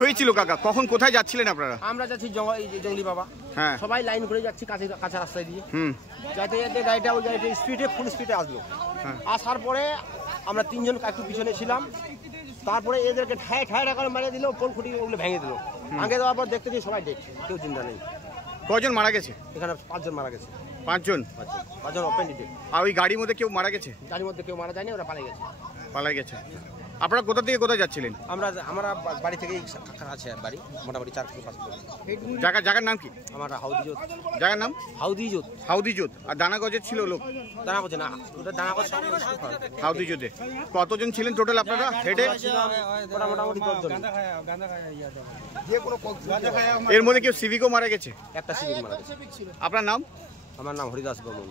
হয়েছিল কাকা, কখন কোথায় যাচ্ছিলেন আপনারা? আমরা যাচ্ছি জঙ্গলি বাবা, হ্যাঁ সবাই লাইন করে যাচ্ছি কাঁচা রাস্তায় দিয়ে। যাইতে যাইতে গাড়িটা ওই গাড়িটা ফুল স্পিডে আসলো। আসার পরে আমরা তিনজন একটু পিছনে ছিলাম, তারপরে এদেরকে ঠায় করে মারিয়ে দিল, পোল খুঁটি ওগুলো ভেঙে দিল। ভাঙে দেওয়ার পর দেখতে দিয়ে সবাই ডেট, কেউ চিন্তা নেই। কজন মারা গেছে? এখানে 5 জন মারা গেছে। 5 জন ওপেন ডিটেল। আর ওই গাড়ির মধ্যে কেউ মারা গেছে? গাড়ির মধ্যে কেউ মারা যায়নি, ওরা পালিয়ে গেছে। আপনারা কোথা থেকে কোথায় যাচ্ছিলেন? আমরা বাড়ি থেকে আছে বাড়ি, মোটামুটি 4 কিলো 5 কিলো। জায়গার নাম কি? আমার হাউদিজোত। জায়গার নাম হাউদিজোত। আর দানাগজের ছিল লোক? দানাগজ না, ওটা দানাগজ হাউদিজোতে। কতজন ছিলেন টোটাল আপনারা হেডে? মোটামুটি 10 জন। এর মধ্যে কেউ সিভিকও মারা গেছে? একটা সিভিক মারা গেছে। আপনার নাম? আমার নাম হরিদাস বর্মন।